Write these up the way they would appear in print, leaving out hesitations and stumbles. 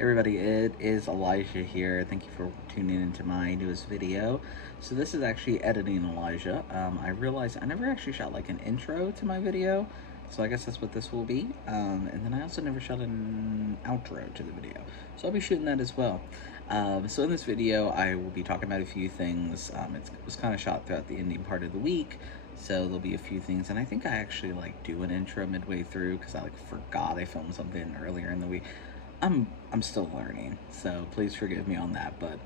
Everybody, it is Elijah here. Thank you for tuning into my newest video. So this is actually editing Elijah. I realized I never actually shot like an intro to my video, so I guess that's what this will be. And then I also never shot an outro to the video, so I'll be shooting that as well. So in this video, I will be talking about a few things. It was kind of shot throughout the ending part of the week, so there'll be a few things. And I think I actually like do an intro midway through because I forgot I filmed something earlier in the week. I'm still learning, so please forgive me on that. But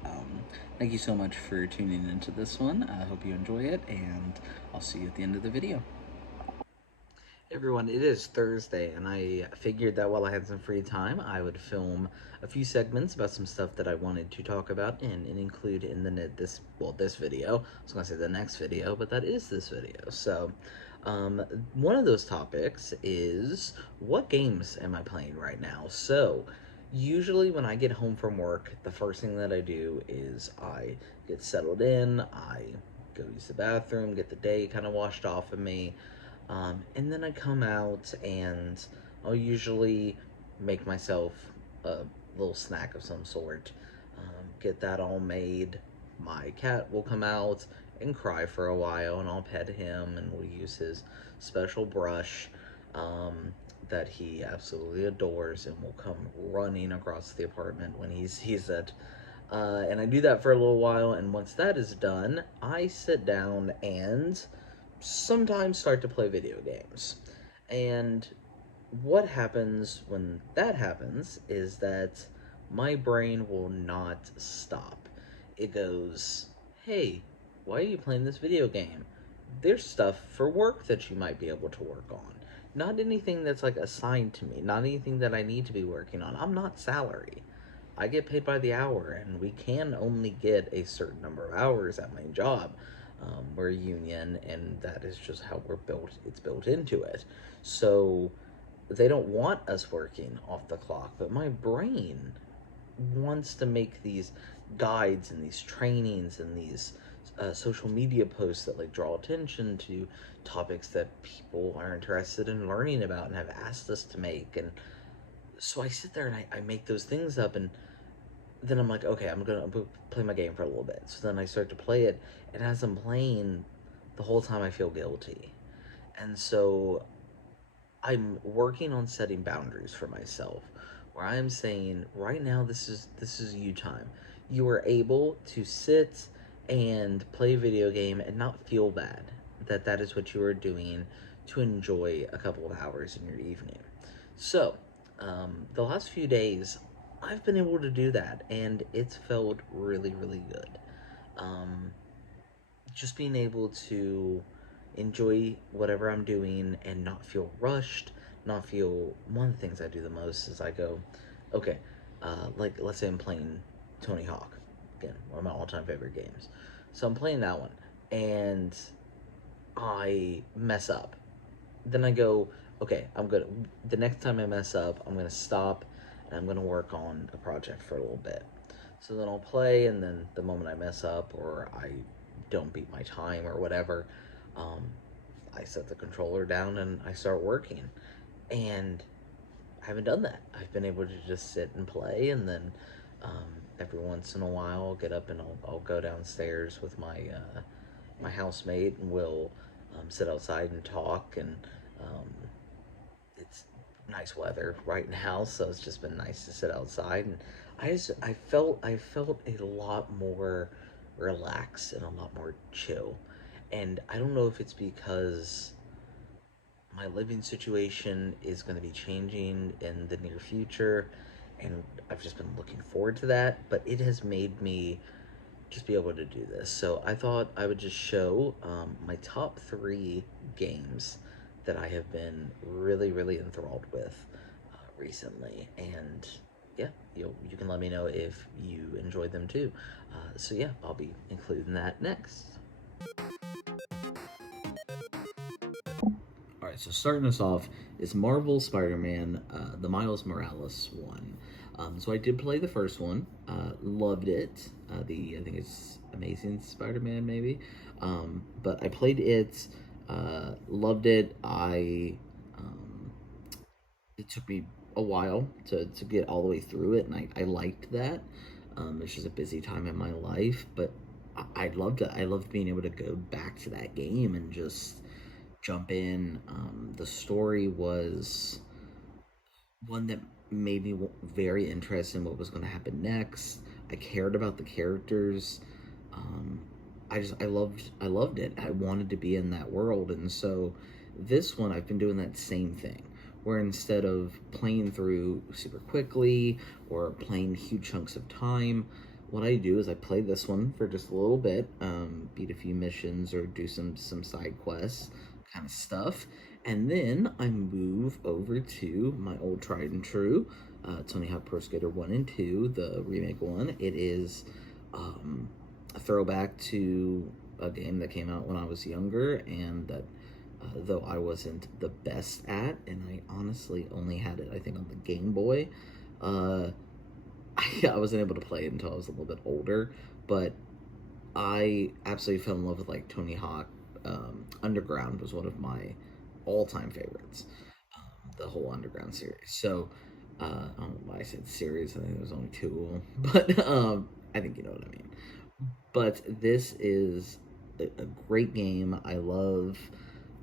thank you so much for tuning into this one. I hope you enjoy it, and I'll see you at the end of the video. Hey everyone, it is Thursday, and I figured that while I had some free time, I would film a few segments about some stuff that I wanted to talk about and include in this video. I was gonna say the next video, but that is this video. So, one of those topics is what games am I playing right now? So, usually when I get home from work, the first thing that I do is I get settled in, I go use the bathroom, get the day kind of washed off of me. And then I come out and I'll usually make myself a little snack of some sort. Get that all made. My cat will come out and cry for a while, and I'll pet him, and we'll use his special brush that he absolutely adores, and will come running across the apartment when he sees it. And I do that for a little while, and once that is done, I sit down and sometimes start to play video games. And what happens when that happens is that my brain will not stop. It goes, hey, why are you playing this video game? There's stuff for work that you might be able to work on. Not anything that's like assigned to me, not anything that I need to be working on. I'm not salary. I get paid by the hour, and we can only get a certain number of hours at my job. We're a union, and that is just how we're built. It's built into it. So they don't want us working off the clock, but my brain wants to make these guides and these trainings and these social media posts that like draw attention to topics that people are interested in learning about and have asked us to make. And so I sit there and I make those things up, and then I'm like, okay, I'm gonna play my game for a little bit. So then I start to play it, and as I'm playing, the whole time I feel guilty. And so I'm working on setting boundaries for myself, where I'm saying, right now, this is you time. You are able to sit and play a video game and not feel bad that that is what you are doing to enjoy a couple of hours in your evening. So, the last few days, I've been able to do that, and it's felt really, really good. Um, just being able to enjoy whatever I'm doing and not feel rushed, not feel. One of the things I do the most is I go, okay, like let's say I'm playing Tony Hawk, again, one of my all-time favorite games. So I'm playing that one, and I mess up. Then I go, okay, I'm gonna. The next time I mess up, I'm gonna stop, and I'm gonna work on a project for a little bit. So then I'll play, and then the moment I mess up or I don't beat my time or whatever, um, I set the controller down and I start working. And I haven't done that. I've been able to just sit and play, and then every once in a while I'll get up and I'll go downstairs with my housemate, and we'll sit outside and talk. And um, it's nice weather right now, so it's just been nice to sit outside. And I felt a lot more relaxed and a lot more chill. And I don't know if it's because my living situation is going to be changing in the near future, and I've just been looking forward to that, but it has made me just be able to do this. So I thought I would just show my top three games that I have been really, really enthralled with recently. And yeah, you can let me know if you enjoyed them too. So yeah, I'll be including that next. All right, so starting us off is Marvel Spider-Man, the Miles Morales one. So I did play the first one, loved it. I think it's Amazing Spider-Man maybe, but I played it, loved it. It took me a while to get all the way through it, and I liked that. It's just a busy time in my life, but I loved it. I loved being able to go back to that game and just jump in. The story was one that made me very interested in what was going to happen next. I cared about the characters. Um, I loved it. I wanted to be in that world, and so this one I've been doing that same thing, where instead of playing through super quickly or playing huge chunks of time, what I do is I play this one for just a little bit, beat a few missions or do some side quests kind of stuff, and then I move over to my old tried and true Tony Hawk Pro Skater 1 and 2, the remake one. It is a throwback to a game that came out when I was younger, and that though I wasn't the best at, and I honestly only had it, I think, on the Game Boy. Uh, I wasn't able to play it until I was a little bit older, but I absolutely fell in love with like Tony Hawk. Underground was one of my all-time favorites. The whole Underground series. So I don't know why I said series. I think there was only two of them, but I think you know what I mean. But this is a great game. I love,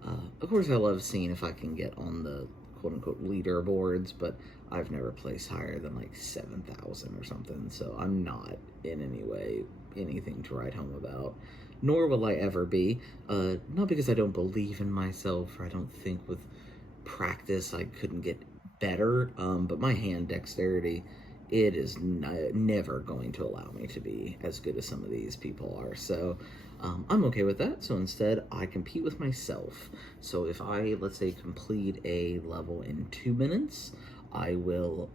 of course, I love seeing if I can get on the quote unquote leaderboards, but I've never placed higher than like 7,000 or something, so I'm not in any way anything to write home about. Nor will I ever be. Not because I don't believe in myself or I don't think with practice I couldn't get better, but my hand dexterity, it is never going to allow me to be as good as some of these people are. So I'm okay with that. So instead, I compete with myself. So if I, let's say, complete a level in 2 minutes, I will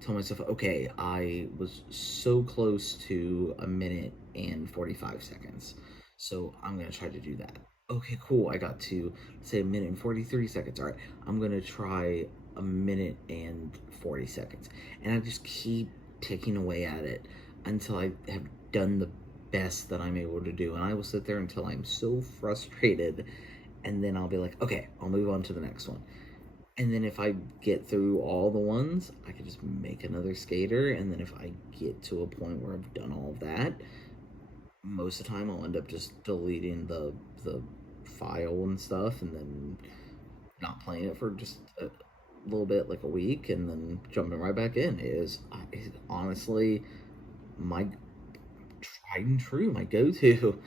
tell myself, okay, I was so close to a minute and 45 seconds. So I'm going to try to do that. Okay, cool. I got to, say, a minute and 43 seconds. All right, I'm going to try a minute and 40 seconds. And I just keep ticking away at it until I have done the best that I'm able to do. And I will sit there until I'm so frustrated. And then I'll be like, okay, I'll move on to the next one. And then if I get through all the ones, I can just make another skater. And then if I get to a point where I've done all of that, most of the time I'll end up just deleting the file and stuff, and then not playing it for just a little bit, like a week, and then jumping right back in. Is honestly my tried and true, my go-to.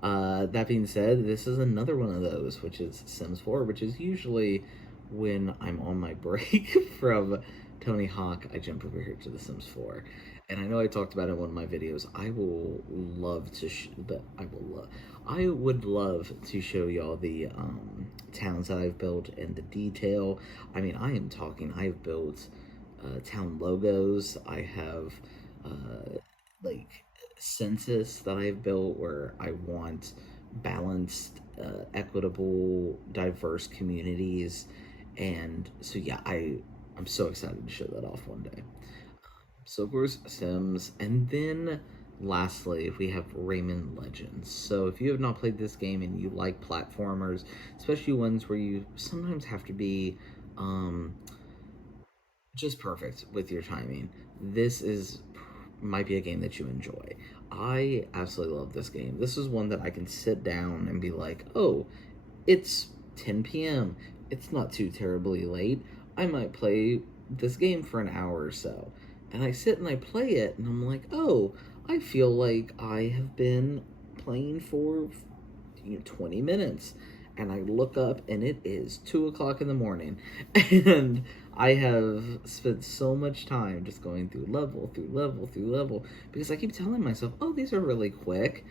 That being said, this is another one of those, which is Sims 4, which is usually when I'm on my break from Tony Hawk, I jump over here to The Sims 4. And I know I talked about it in one of my videos. I will love to, I would love to show y'all the towns that I've built and the detail. I mean, I am talking, I've built town logos. I have like census that I've built where I want balanced, equitable, diverse communities. And so yeah, I'm so excited to show that off one day. So of course Sims, and then lastly we have Rayman Legends. So if you have not played this game and you like platformers, especially ones where you sometimes have to be just perfect with your timing, this is might be a game that you enjoy. I absolutely love this game. This is one that I can sit down and be like, oh, it's 10 p.m. It's not too terribly late. I might play this game for an hour or so. And I sit and I play it, and I'm like, oh, I feel like I have been playing for 20 minutes. And I look up, and it is 2 o'clock in the morning. And I have spent so much time just going through level, through level, through level. Because I keep telling myself, oh, these are really quick.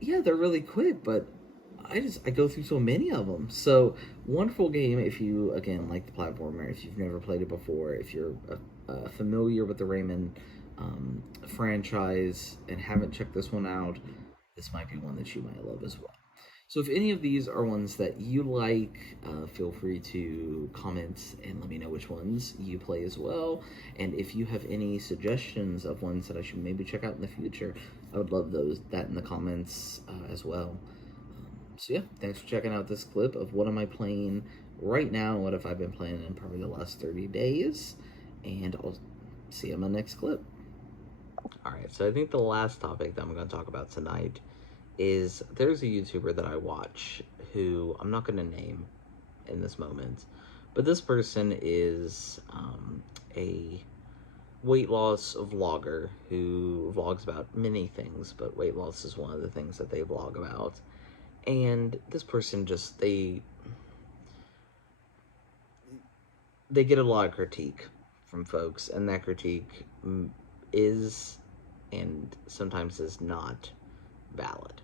Yeah, they're really quick, but I go through so many of them. So wonderful game if you, again, like the platformer, if you've never played it before, if you're familiar with the Rayman franchise and haven't checked this one out, this might be one that you might love as well. So if any of these are ones that you like, feel free to comment and let me know which ones you play as well. And if you have any suggestions of ones that I should maybe check out in the future, I would love that in the comments as well. So yeah, thanks for checking out this clip of what am I playing right now and what have I been playing in probably the last 30 days. And I'll see you in my next clip. Alright, so I think the last topic that I'm going to talk about tonight is there's a YouTuber that I watch who I'm not going to name in this moment, but this person is a weight loss vlogger who vlogs about many things, but weight loss is one of the things that they vlog about. And this person just, they get a lot of critique from folks, and that critique is and sometimes is not valid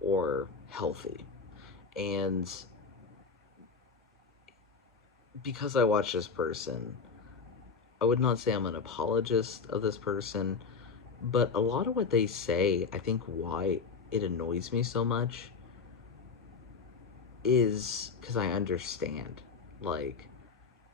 or healthy. And because I watch this person, I would not say I'm an apologist of this person, but a lot of what they say, I think why it annoys me so much is because I understand, like,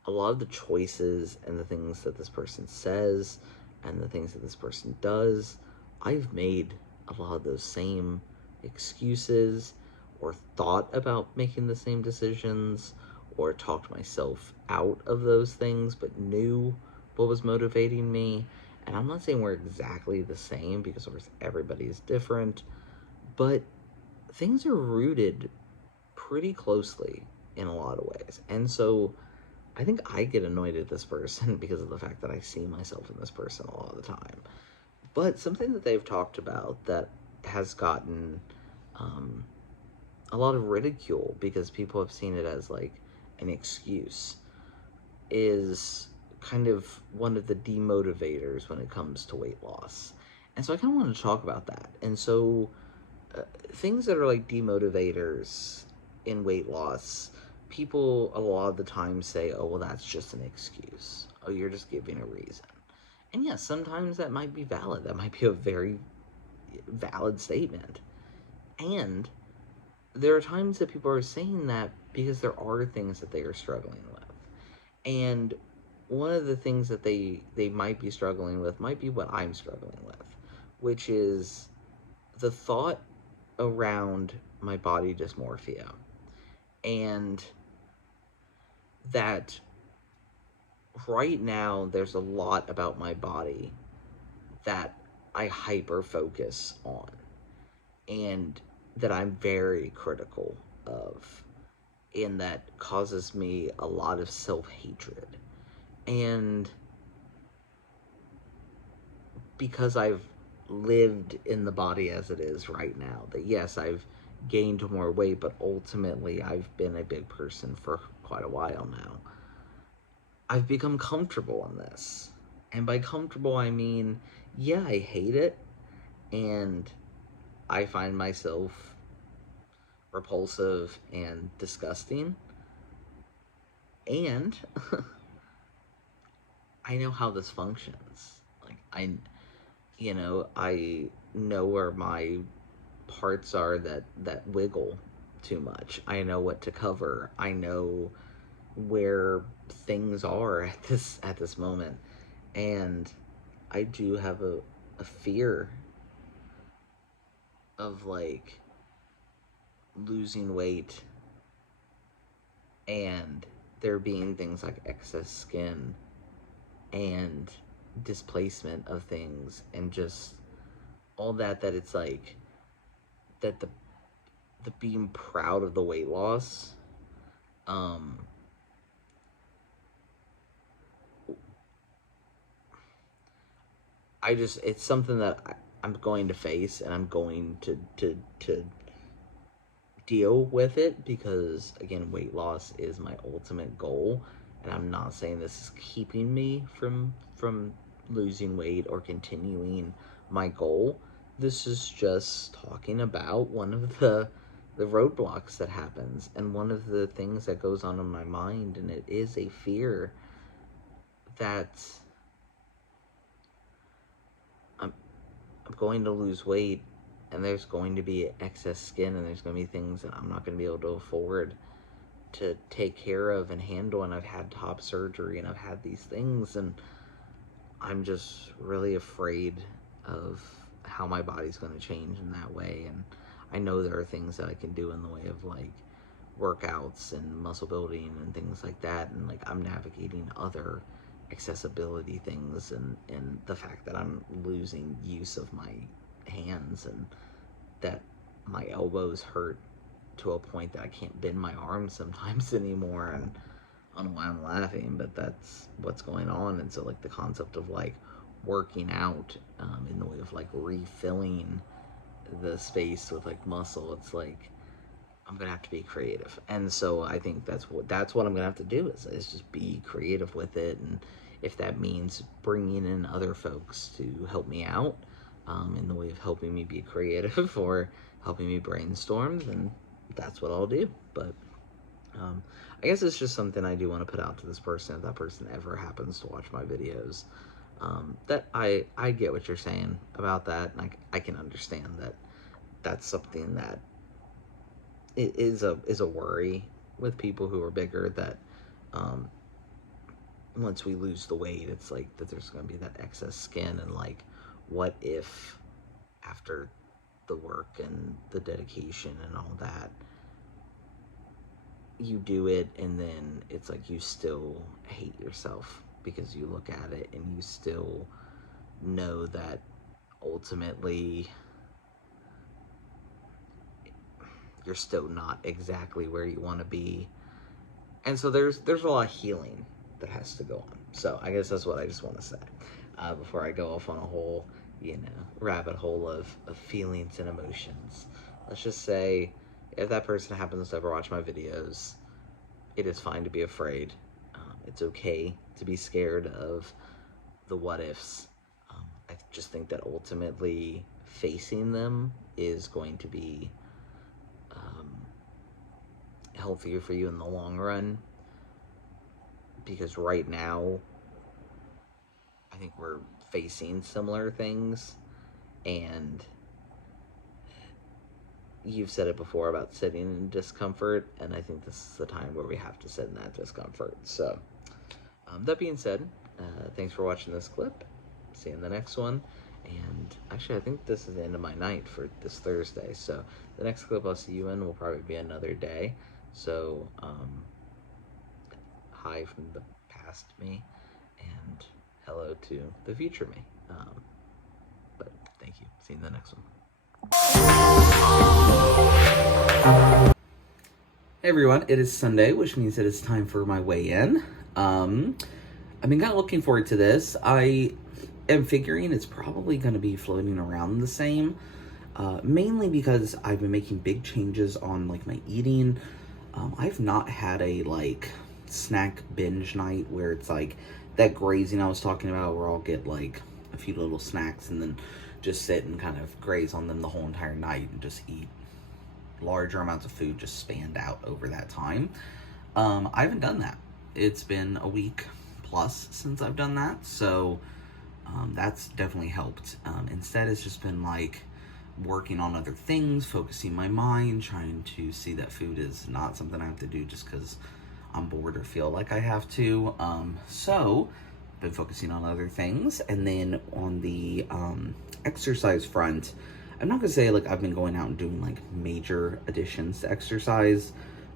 a lot of the choices and the things that this person says and the things that this person does, I've made a lot of those same excuses or thought about making the same decisions or talked myself out of those things, but knew what was motivating me. And I'm not saying we're exactly the same, because of course everybody is different, but things are rooted pretty closely in a lot of ways. And so I think I get annoyed at this person because of the fact that I see myself in this person a lot of the time. But something that they've talked about that has gotten a lot of ridicule because people have seen it as like an excuse is kind of one of the demotivators when it comes to weight loss. And so I kind of want to talk about that. And so things that are like demotivators in weight loss, people a lot of the time say, oh, well, that's just an excuse. Oh, you're just giving a reason. And yes, sometimes that might be valid. That might be a very valid statement. And there are times that people are saying that because there are things that they are struggling with. And one of the things that they might be struggling with might be what I'm struggling with, which is the thought around my body dysmorphia, and that right now there's a lot about my body that I hyper focus on and that I'm very critical of, and that causes me a lot of self-hatred. And because I've lived in the body as it is right now, that yes, I've gained more weight, but ultimately I've been a big person for quite a while now. I've become comfortable in this. And by comfortable, I mean, yeah, I hate it, and I find myself repulsive and disgusting. And I know how this functions. Like, I know where my parts are that wiggle too much. I know what to cover. I know where things are at this moment. And I do have a fear of like losing weight and there being things like excess skin and displacement of things and just all that it's like that the being proud of the weight loss it's something that I'm going to face, and I'm going to deal with it, because again, weight loss is my ultimate goal, and I'm not saying this is keeping me from losing weight or continuing my goal. This is just talking about one of the roadblocks that happens, and one of the things that goes on in my mind, and it is a fear that I'm going to lose weight, and there's going to be excess skin, and there's going to be things that I'm not going to be able to afford to take care of and handle, and I've had top surgery, and I've had these things, and I'm just really afraid of how my body's going to change in that way. And I know there are things that I can do in the way of like workouts and muscle building and things like that, and like I'm navigating other accessibility things, and the fact that I'm losing use of my hands, and that my elbows hurt to a point that I can't bend my arms sometimes anymore. And I don't know why I'm laughing, but that's what's going on. And so like the concept of like working out in the way of like refilling the space with like muscle, it's like I'm gonna have to be creative. And so I think that's what I'm gonna have to do is just be creative with it. And if that means bringing in other folks to help me out in the way of helping me be creative or helping me brainstorm, then that's what I'll do. But I guess it's just something I do want to put out to this person, if that person ever happens to watch my videos. That I get what you're saying about that, and I can understand that that's something that it is a worry with people who are bigger, that once we lose the weight, it's like that there's going to be that excess skin, and like what if after the work and the dedication and all that, you do it and then it's like you still hate yourself because you look at it and you still know that ultimately you're still not exactly where you want to be. And so there's a lot of healing that has to go on. So I guess that's what I just want to say before I go off on a whole, rabbit hole of feelings and emotions. Let's just say, if that person happens to ever watch my videos, it is fine to be afraid. It's okay to be scared of the what ifs. I just think that ultimately facing them is going to be healthier for you in the long run. Because right now, I think we're facing similar things, and you've said it before about sitting in discomfort, and I think this is the time where we have to sit in that discomfort. So, that being said, thanks for watching this clip. See you in the next one. And actually, I think this is the end of my night for this Thursday. So, the next clip I'll see you in will probably be another day. So, hi from the past me, and hello to the future me. But thank you. See you in the next one. Hey everyone, it is Sunday, which means it is time for my weigh-in. I've been kind of looking forward to this. I am figuring it's probably going to be floating around the same, mainly because I've been making big changes on like my eating. I've not had a like snack binge night where it's like that grazing I was talking about, where I'll get like a few little snacks and then just sit and kind of graze on them the whole entire night and just eat larger amounts of food just spanned out over that time. I haven't done that. It's been a week plus since I've done that, so that's definitely helped. Instead, it's just been like working on other things, focusing my mind, trying to see that food is not something I have to do just because I'm bored or feel like I have to. So been focusing on other things. And then on the exercise front, I'm not gonna say like I've been going out and doing like major additions to exercise.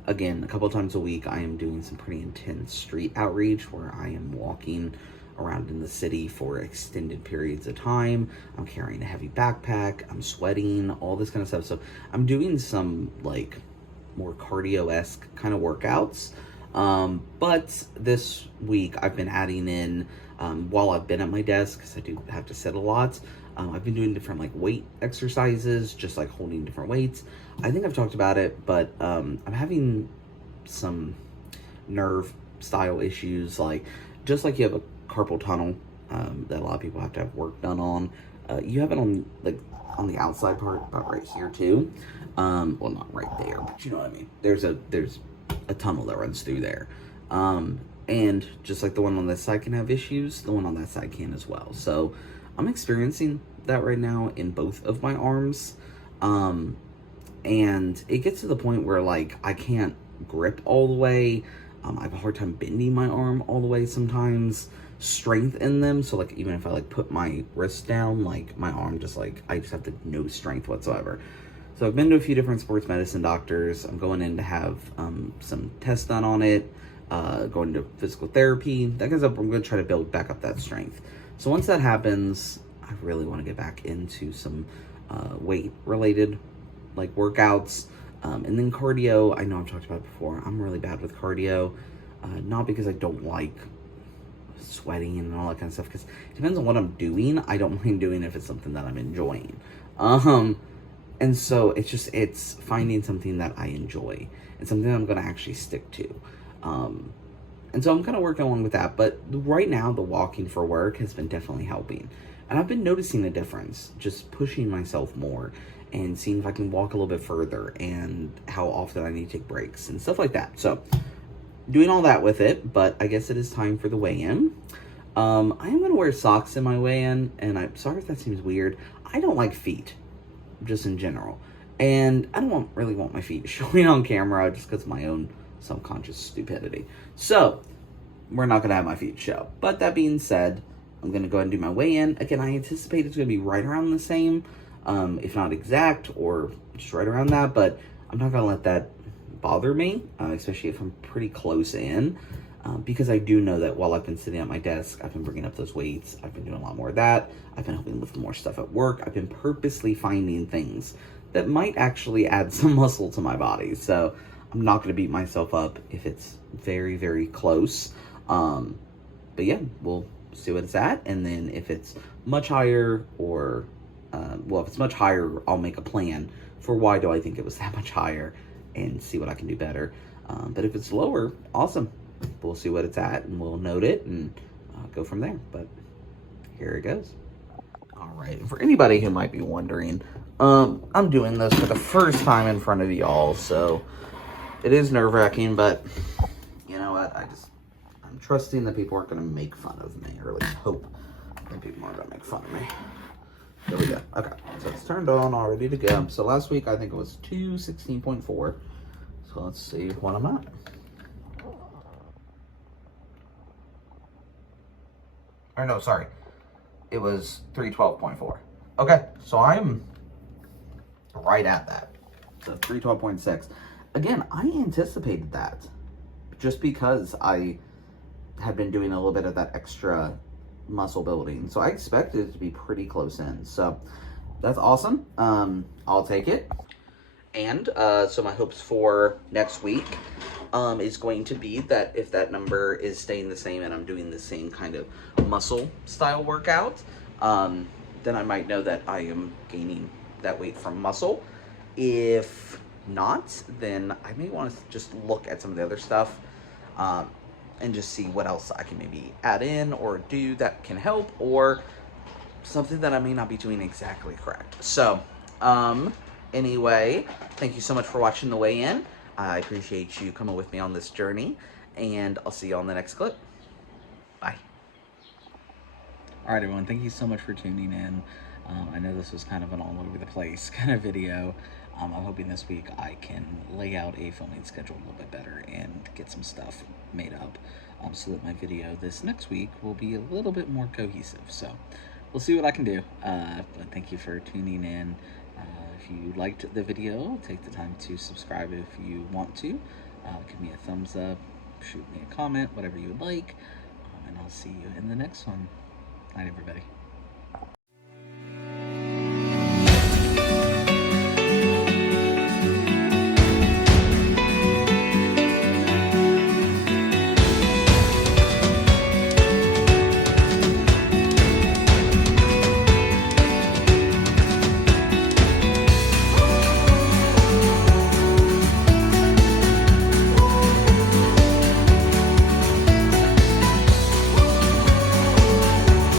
Again, a couple times a week I am doing some pretty intense street outreach where I am walking around in the city for extended periods of time. I'm carrying a heavy backpack, I'm sweating, all this kind of stuff. So I'm doing some like more cardio-esque kind of workouts. But this week I've been adding in, while I've been at my desk, because I do have to sit a lot, I've been doing different like weight exercises, just like holding different weights. I think I've talked about it, but I'm having some nerve style issues, like just like you have a carpal tunnel that a lot of people have to have work done on. You have it on like on the outside part, about right here too. Well, not right there, but you know what I mean. There's a tunnel that runs through there. And just like the one on this side can have issues, the one on that side can as well. So I'm experiencing that right now in both of my arms. And it gets to the point where like I can't grip all the way. I have a hard time bending my arm all the way sometimes, strengthen them. So like even if I like put my wrist down, like my arm just like, I just have no strength whatsoever. So I've been to a few different sports medicine doctors. I'm going in to have some tests done on it, going to physical therapy. That kind of stuff. I'm going to try to build back up that strength. So once that happens, I really want to get back into some weight-related like workouts. And then cardio, I know I've talked about it before. I'm really bad with cardio. Not because I don't like sweating and all that kind of stuff, because it depends on what I'm doing. I don't mind doing it if it's something that I'm enjoying. And so it's finding something that I enjoy and something that I'm going to actually stick to. And so I'm kind of working along with that. But right now, the walking for work has been definitely helping. And I've been noticing a difference, just pushing myself more and seeing if I can walk a little bit further and how often I need to take breaks and stuff like that. So doing all that with it, but I guess it is time for the weigh-in. I am going to wear socks in my weigh-in, and I'm sorry if that seems weird. I don't like feet, just in general. And I don't really want my feet showing on camera just because of my own subconscious stupidity. So, we're not going to have my feet show. But that being said, I'm going to go ahead and do my weigh-in. Again, I anticipate it's going to be right around the same, if not exact, or just right around that. But I'm not going to let that bother me, especially if I'm pretty close in. Because I do know that while I've been sitting at my desk, I've been bringing up those weights. I've been doing a lot more of that. I've been helping lift more stuff at work. I've been purposely finding things that might actually add some muscle to my body. So I'm not going to beat myself up if it's very, very close. But yeah, we'll see what it's at. And then if it's much higher or, if it's much higher, I'll make a plan for why do I think it was that much higher and see what I can do better. But if it's lower, awesome. We'll see what it's at and we'll note it and go from there. But here it goes. All right. For anybody who might be wondering, I'm doing this for the first time in front of y'all, so it is nerve-wracking, but you know what? I'm trusting that people aren't going to make fun of me, or at least hope that people aren't going to make fun of me. There we go. Okay. So it's turned on, all ready to go. So last week, I think it was 216.4. So let's see what I'm at. Or no, sorry. It was 312.4. Okay, so I'm right at that. So 312.6. Again, I anticipated that just because I had been doing a little bit of that extra muscle building. So I expected it to be pretty close in. So that's awesome. I'll take it. And so my hopes for next week is going to be that if that number is staying the same and I'm doing the same kind of muscle style workout, then I might know that I am gaining that weight from muscle. If not, then I may want to just look at some of the other stuff and just see what else I can maybe add in or do that can help, or something that I may not be doing exactly correct. So, anyway, thank you so much for watching the weigh-in. I appreciate you coming with me on this journey, and I'll see you on the next clip. Bye. All right, everyone, thank you so much for tuning in. I know this was kind of an all over the place kind of video. I'm hoping this week I can lay out a filming schedule a little bit better and get some stuff made up so that my video this next week will be a little bit more cohesive. So we'll see what I can do. But thank you for tuning in. If you liked the video, take the time to subscribe if you want to. Give me a thumbs up, shoot me a comment, whatever you would like. And I'll see you in the next one. Night, everybody.